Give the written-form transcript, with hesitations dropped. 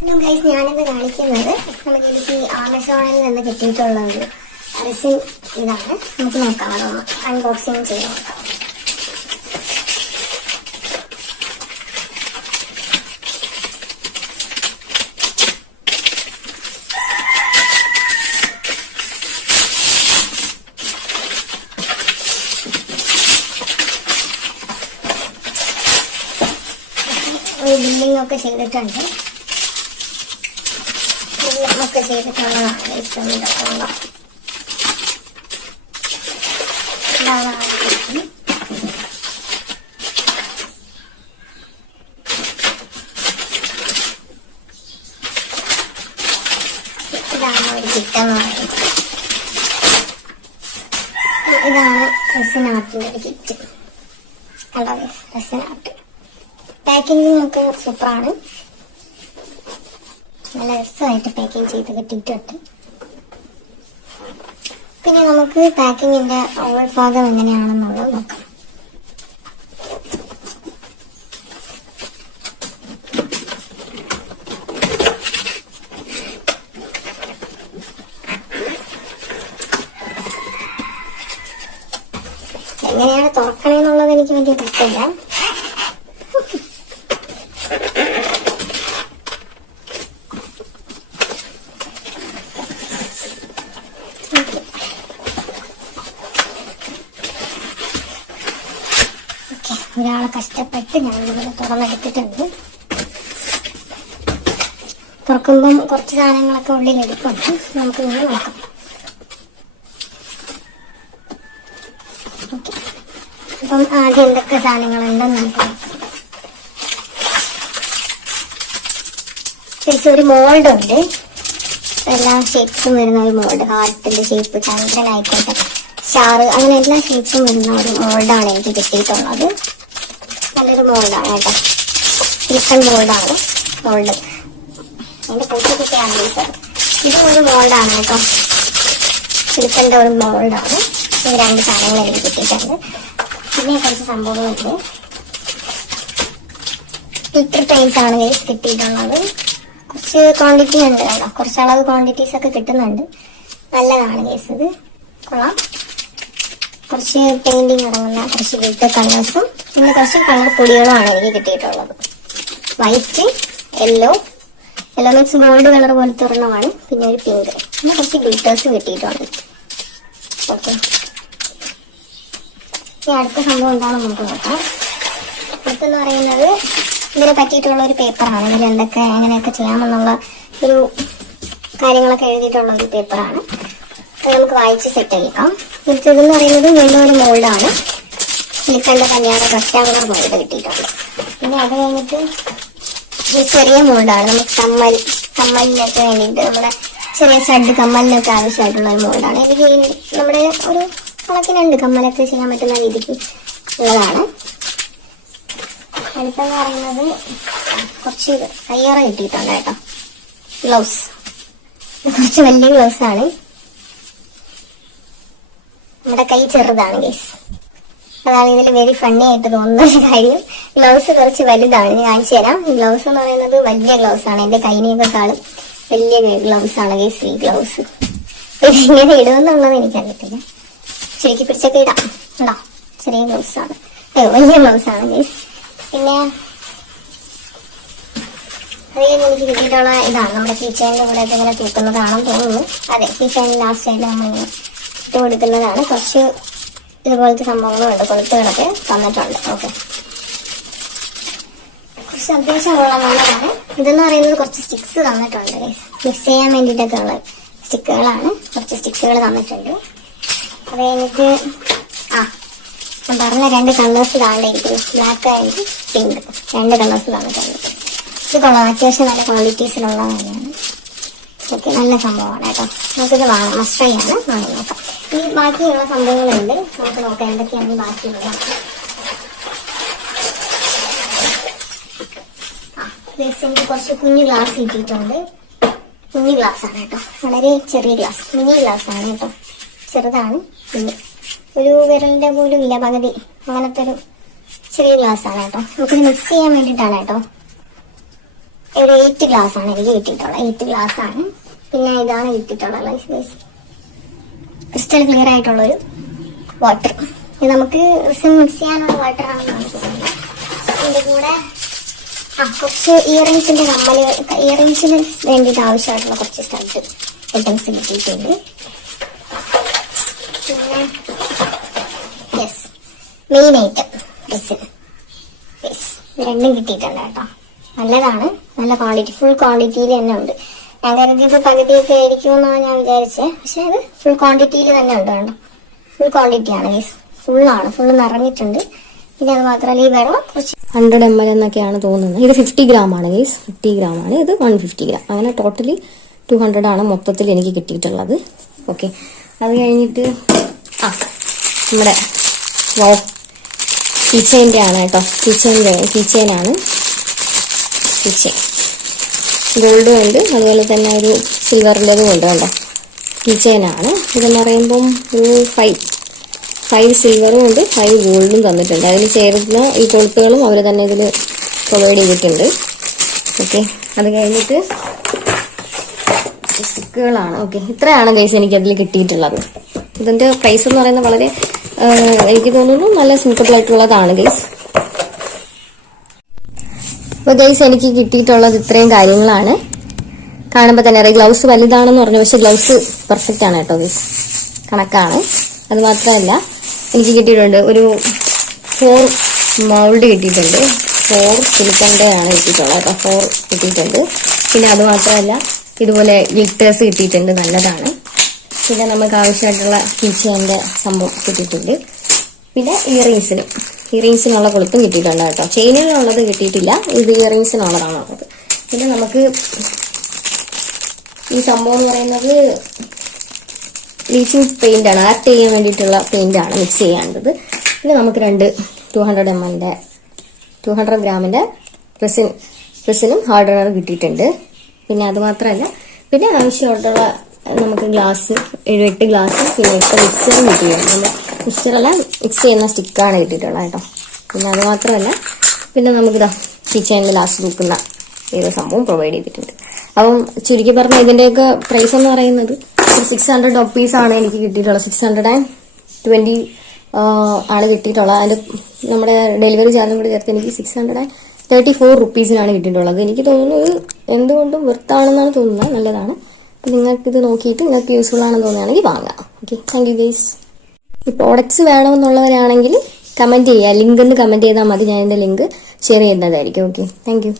Hello guys, ഞാനിന്ന് കാണിക്കുന്നത് നമുക്ക് ആമസോണിൽ നിന്ന് കിട്ടിയിട്ടുള്ള ഒരു റെസിൻ ഇതാണ്. നമുക്ക് നോക്കാം, അതൊന്ന് അൺബോക്സിങ് ചെയ്ത് നോക്കാം. ഒരു ബില്ലിംഗ് ഒക്കെ ചെയ്തിട്ടുണ്ട്. ഒക്കെ ചെയ്തിട്ടുള്ളതാണ്. ഇതാണ് ഒരു കിറ്റ്. ഇതാണ് റെസിൻ ആർട്ടിന്റെ ഒരു കിറ്റ്. കണ്ടോ, റെസിൻ ആർട്ട് പാക്കിംഗ് ഒക്കെ സൂപ്പറാണ്. നല്ല രസമായിട്ട് പാക്കിംഗ് ചെയ്ത് കിട്ടിയിട്ടുണ്ട്. പിന്നെ നമുക്ക് പാക്കിങ്ങിന്റെ ഭാഗം എങ്ങനെയാണെന്നുള്ളത് നോക്കാം. എങ്ങനെയാണ് തുറക്കണേന്നുള്ളത് എനിക്ക് വലിയ പറ്റില്ല. ഒരാളെ കഷ്ടപ്പെട്ട് ഞാനിവിടെ തുറന്നെടുത്തിട്ടുണ്ട്. തുറക്കുമ്പം കുറച്ച് സാധനങ്ങളൊക്കെ ഉള്ളിലെടുക്കുന്നുണ്ട്. നമുക്ക് ഇങ്ങനെ നോക്കാം. അപ്പം ആദ്യം എന്തൊക്കെ സാധനങ്ങളുണ്ടെന്ന് നമുക്ക് നോക്കാം. ഒരു മോൾഡ് ഉണ്ട്. എല്ലാ ഷേപ്സും വരുന്ന ഒരു മോൾഡ്. ഹാർട്ടിന്റെ ഷേപ്പ്, ചന്ദ്രനായിക്കോട്ടെ, സ്റ്റാർ, അങ്ങനെ എല്ലാ ഷേപ്സും വരുന്ന ഒരു മോൾഡാണ് എനിക്ക് കിട്ടിയിട്ടുള്ളത്. നല്ലൊരു മോൾഡാണ് കേട്ടോ. സിലിക്കൺ മോൾഡാണ്. മോൾഡ് അതിന്റെ പൊട്ടിക്കിട്ടാണ് ഇതും ഒരു മോൾഡാണ് കേട്ടോ. സിലിക്കന്റെ ഒരു മോൾഡാണ്. ഇത് രണ്ട് സാധനങ്ങൾ എനിക്ക് കിട്ടിയിട്ടുണ്ട്. പിന്നെ കുറച്ച് സംഭവങ്ങളുണ്ട്. ഗ്ലിറ്റർ പെയിന്റ്സ് ആണ് ഗൈസ് കിട്ടിയിട്ടുള്ളത്. കുറച്ച് ക്വാണ്ടിറ്റി ഉണ്ട് കേട്ടോ. കുറച്ച് അളവ് ക്വാണ്ടിറ്റീസ് ഒക്കെ കിട്ടുന്നുണ്ട്. നല്ലതാണ് ഗൈസ്, ഇത് കൊള്ളാം. കുറച്ച് പെയിന്റിങ് അടങ്ങുന്ന കുറച്ച് ഗ്ലിറ്റർ കളേഴ്സും പിന്നെ കുറച്ച് കളർ പൊടികളുമാണ് എനിക്ക് കിട്ടിയിട്ടുള്ളത്. White, yellow means gold colour പോലത്തെ ഒരെണ്ണമാണ്. പിന്നെ ഒരു പിങ്ക്, പിന്നെ കുറച്ച് ഗ്ലിറ്റേഴ്സ് കിട്ടിയിട്ടുണ്ട്. ഓക്കെ, ഇനി അടുത്ത സംഭവം എന്താണെന്ന് നമുക്ക് നോക്കാം. അടുത്തെന്ന് പറയുന്നത് ഇതിനെ പറ്റിയിട്ടുള്ള ഒരു പേപ്പറാണ്. ഇതിൽ എന്തൊക്കെ എങ്ങനെയൊക്കെ ചെയ്യാമെന്നുള്ള ഒരു കാര്യങ്ങളൊക്കെ എഴുതിയിട്ടുള്ള ഒരു പേപ്പറാണ്. അത് നമുക്ക് വായിച്ച് സെറ്റ് ചെയ്യാം. ഇതെന്ന് പറയുന്നത് വലിയൊരു മോൾഡാണ്. സിലിക്കന്റെ തന്നെയാണ് റെക്ടാങ്കുലർ മോൾഡ് കിട്ടിയിട്ടുണ്ട്. പിന്നെ അത് കഴിഞ്ഞിട്ട് ഒരു ചെറിയ മോൾഡാണ്. നമുക്ക് കമ്മലിനൊക്കെ വേണ്ടിയിട്ട് നമ്മുടെ ചെറിയ സ്റ്റഡ് കമ്മലിനൊക്കെ ആവശ്യമായിട്ടുള്ള ഒരു മോൾഡാണ്. എനിക്ക് നമ്മുടെ ഒരു കണക്കിനുണ്ട് കമ്മലൊക്കെ ചെയ്യാൻ പറ്റുന്ന രീതിക്ക് ഉള്ളതാണ്. അടുത്തെന്ന് പറയുന്നത് കുറച്ച് കയ്യറ കിട്ടിയിട്ടുണ്ട് കേട്ടോ. ഗ്ലൗസ്, കുറച്ച് വലിയ ഗ്ലൗസ് ആണ്. നമ്മുടെ കൈ ചെറുതാണ് ഗൈസ്. അതാണ് ഇതിൽ വെരി ഫണ്ണി ആയിട്ട് തോന്നുന്ന ഒരു കാര്യം. ഗ്ലൗസ് കുറച്ച് വലുതാണ്. ഞാൻ കാണിച്ചു തരാം. ഗ്ലൗസ് എന്ന് പറയുന്നത് വലിയ ഗ്ലൗസ് ആണ്. എന്റെ കൈനേക്കാളും വലിയ ഗ്ലൗസ് ആണ് ഗൈസ് ഈ ഗ്ലൗസ്. ഇതെങ്ങനെ ഇടുമെന്നുള്ളത് എനിക്കറിയത്തില്ല. ശരിക്കും പിടിച്ചൊക്കെ ഇടാം. ഉണ്ടോ, ചെറിയ ഗ്ലൗസ് ആണ്. വലിയ ഗ്ലൗസ് ആണ് ഗൈസ്. പിന്നെ അത് എനിക്ക് കിട്ടിയിട്ടുള്ള ഇതാണ്. നമ്മുടെ കിച്ചണിന്റെ കൂടെ ഇങ്ങനെ തൂക്കുന്നതാണെന്ന് തോന്നുന്നു. അതെ, കിച്ചണിൽ ലാസ്റ്റ് ആയിട്ട് നമ്മളിങ്ങനെ ഇട്ട് കൊടുക്കുന്നതാണ്. കുറച്ച് ഇതുപോലത്തെ സംഭവങ്ങളുണ്ട്, കൊളുത്തുകളൊക്കെ തന്നിട്ടുണ്ട്. ഓക്കെ, കുറച്ച് അത്യാവശ്യം നല്ലതാണ്. ഇതെന്ന് പറയുന്നത് കുറച്ച് സ്റ്റിക്സ് തന്നിട്ടുണ്ട്. മിക്സ് ചെയ്യാൻ വേണ്ടിയിട്ടൊക്കെ ഉള്ള സ്റ്റിക്കുകളാണ്. കുറച്ച് സ്റ്റിക്കുകൾ തന്നിട്ടുണ്ട്. അത് കഴിഞ്ഞിട്ട് ഞാൻ പറഞ്ഞ രണ്ട് കളേഴ്സ് താണ്ടിരിക്കുന്നു, ബ്ലാക്ക് ആൻഡ് പിങ്ക്. രണ്ട് കളേഴ്സ് തന്നിട്ടുണ്ട്. ഇത് കൊള്ളാം, അത്യാവശ്യം നല്ല ക്വാളിറ്റീസിലുള്ള തന്നെയാണ്. ഓക്കെ, നല്ല സംഭവമാണ് കേട്ടോ. നമുക്കിത് വാങ്ങാം, മസ്റ്റ് ട്രൈ ആണ്. വാങ്ങി നോക്കാം. ഈ ബാക്കിയുള്ള സംഭവങ്ങളുണ്ട്, നമുക്ക് നോക്കാം എന്തൊക്കെയാണ് ബാക്കിയുള്ളത്. എനിക്ക് കുറച്ച് കുഞ്ഞു ഗ്ലാസ് കിട്ടിയിട്ടുണ്ട്. കുഞ്ഞു ഗ്ലാസ് ആണ് കേട്ടോ, വളരെ ചെറിയ ഗ്ലാസ്, മിനി ഗ്ലാസ് ആണ് കേട്ടോ. ചെറുതാണ്, കുഞ്ഞു, ഒരു വിരലിന്റെ പോലും ഇല്ല, പകുതി അങ്ങനത്തെ ഒരു ചെറിയ ഗ്ലാസ് ആണ് കേട്ടോ. നമുക്കിത് മിക്സ് ചെയ്യാൻ വേണ്ടിയിട്ടാണ് കേട്ടോ. ഒരു 8 ഗ്ലാസ് ആണ് എനിക്ക് കിട്ടിയിട്ടുള്ളത്. 8 ഗ്ലാസ് ആണ്. പിന്നെ ഇതാണ് കിട്ടിയിട്ടുള്ളത് ക്രിസ്റ്റൽ ക്ലിയർ ആയിട്ടുള്ളൊരു വാട്ടർ. ഇത് നമുക്ക് റിസിൻ മിക്സ് ചെയ്യാനുള്ള വാട്ടർ ആണെന്നാണ് തോന്നുന്നത്. ഇതിന്റെ കൂടെ കുറച്ച് ഇയറിങ്സിന്റെ ഇയറിങ്സിന് വേണ്ടിയിട്ട് ആവശ്യമായിട്ടുള്ള കുറച്ച് സ്റ്റഡ് ഐറ്റംസ് കിട്ടിയിട്ടുണ്ട്. പിന്നെ yes, main item ricin. Yes, ഇത് രണ്ടും കിട്ടിയിട്ടുണ്ട് കേട്ടോ. നല്ലതാണ്, നല്ല ക്വാളിറ്റി, ഫുൾ ക്വാണ്ടിറ്റിയിൽ തന്നെ ഉണ്ട്. ഞാൻ കരുതിയപ്പോൾ പകുതിയൊക്കെ ആയിരിക്കുമെന്നാണ് ഞാൻ വിചാരിച്ചത്. പക്ഷെ അത് ഫുൾ ക്വാണ്ടിറ്റിയിൽ തന്നെ ഉണ്ട് കേട്ടോ. ഫുൾ ക്വാണ്ടിറ്റി ആണ് ഗൈസ്, ഫുള്ള് നിറഞ്ഞിട്ടുണ്ട്. പിന്നെ അത് മാത്രമല്ല ഈ വെള്ളം കുറച്ച് 100 ml എന്നൊക്കെയാണ് തോന്നുന്നത്. ഇത് 50 gram ആണ് ഗൈസ്, 50 gram ആണ്. ഇത് 150 gram. അങ്ങനെ ടോട്ടലി 200 ആണ് മൊത്തത്തിൽ എനിക്ക് കിട്ടിയിട്ടുള്ളത്. ഓക്കെ, അത് കഴിഞ്ഞിട്ട് നമ്മുടെ കീച്ചെയിൻ്റെ ആണ് കേട്ടോ. കീച്ചെയിനാണ്. കീച്ചെയിൻ ഗോൾഡും ഉണ്ട്, അതുപോലെ തന്നെ ഒരു സിൽവറിൻ്റെതും ഉണ്ട് കേട്ടോ. കീച്ചെയിനാണ്. ഇതെന്ന് പറയുമ്പം ഒരു 5 സിൽവറും ഉണ്ട്, 5 ഗോൾഡും തന്നിട്ടുണ്ട്. അതിന് ചേരുന്ന ഈ കൊളുത്തുകളും അവർ തന്നെ ഇതിൽ പ്രൊവൈഡ് ചെയ്തിട്ടുണ്ട്. ഓക്കെ, അത് കഴിഞ്ഞിട്ട് സ്റ്റിക്കുകളാണ്. ഓക്കെ, ഇത്രയാണ് ഗൈസ് എനിക്ക് അതിൽ കിട്ടിയിട്ടുള്ളത്. ഇതിന്റെ പ്രൈസ് എന്ന് പറയുന്നത് വളരെ എനിക്ക് തോന്നുന്നു നല്ല സൂട്ടബിൾ ആയിട്ടുള്ളതാണ് ഗൈസ്. അപ്പോൾ ഗൈസ് എനിക്ക് കിട്ടിയിട്ടുള്ളത് ഇത്രയും കാര്യങ്ങളാണ്. കാണുമ്പോൾ തന്നെ അറിയാം ഗ്ലൗസ് വലുതാണെന്ന് പറഞ്ഞു, പക്ഷെ ഗ്ലൗസ് പെർഫെക്റ്റ് ആണ് കേട്ടോ ഗൈസ്, കണക്കാണ്. അത് മാത്രമല്ല എനിക്ക് കിട്ടിയിട്ടുണ്ട് ഒരു 4 മൗൾഡ് കിട്ടിയിട്ടുണ്ട്. 4 സിലിക്കോണിന്റെ ആണ് കിട്ടിയിട്ടുള്ളത് കേട്ടോ. 4 കിട്ടിയിട്ടുണ്ട്. പിന്നെ അത് മാത്രമല്ല ഇതുപോലെ ഗ്ലിറ്റേഴ്സ് കിട്ടിയിട്ടുണ്ട്, നല്ലതാണ്. പിന്നെ നമുക്ക് ആവശ്യമായിട്ടുള്ള കീച്ചെയിൻ്റെ സംഭവം കിട്ടിയിട്ടുണ്ട്. പിന്നെ ഇയറിങ്സിനുള്ള കൊളുത്തും കിട്ടിയിട്ടുണ്ട് കേട്ടോ. ചെയിനിനുള്ളത് കിട്ടിയിട്ടില്ല, ഇത് ഇയറിങ്സിനുള്ളതാണുള്ളത്. പിന്നെ നമുക്ക് ഈ സംഭവം എന്ന് പറയുന്നത് ബ്ലീച്ചിങ് പെയിന്റ് ആണ്, ആക്ട് ചെയ്യാൻ വേണ്ടിയിട്ടുള്ള പെയിന്റ് ആണ് മിക്സ് ചെയ്യാനുള്ളത്. പിന്നെ നമുക്ക് 200 ഗ്രാമിന്റെ റെസിനും ഹാർഡനർ കിട്ടിയിട്ടുണ്ട്. പിന്നെ അത് മാത്രമല്ല പിന്നെ ആവശ്യമായിട്ടുള്ള നമുക്ക് ഗ്ലാസ് 8 ഗ്ലാസ്, പിന്നെ 8 മിക്സറും കിട്ടിയിട്ടുണ്ട്. നമ്മൾ മിക്സറെല്ലാം മിക്സ് ചെയ്യുന്ന സ്റ്റിക്കാണ് കിട്ടിയിട്ടുള്ളത് കേട്ടോ. പിന്നെ അത് മാത്രമല്ല പിന്നെ നമുക്കിതാ കിച്ചണിൽ ലാസ്റ്റ് തൂക്കുന്ന ഏത് സംഭവം പ്രൊവൈഡ് ചെയ്തിട്ടുണ്ട്. അപ്പം ചുരുക്കി പറഞ്ഞ ഇതിന്റെയൊക്കെ പ്രൈസ് എന്ന് പറയുന്നത് 600 rupees ആണ് എനിക്ക് കിട്ടിയിട്ടുള്ളത്. 620 ആണ് കിട്ടിയിട്ടുള്ളത്. അതിന്റെ നമ്മുടെ ഡെലിവറി ചാർജും കൂടി ചേർത്ത് എനിക്ക് 634 rupees കിട്ടിയിട്ടുള്ളത്. എനിക്ക് തോന്നുന്നത് എന്തുകൊണ്ടും വെർത്താണെന്നാണ് തോന്നുന്നത്, നല്ലതാണ്. നിങ്ങൾക്ക് ഇത് നോക്കിയിട്ട് നിങ്ങൾക്ക് യൂസ്ഫുൾ ആണെന്ന് തോന്നുകയാണെങ്കിൽ വാങ്ങാം. Okay, thank you guys. ഈ പ്രോഡക്ട്സ് വേണമെന്നുള്ളവരാണെങ്കിൽ കമന്റ് ചെയ്യുക, ലിങ്ക് ഒന്ന് കമന്റ് ചെയ്താൽ മതി, ഞാൻ ഇതിന്റെ ലിങ്ക് ഷെയർ ചെയ്യുന്നതായിരിക്കും. Okay, thank you.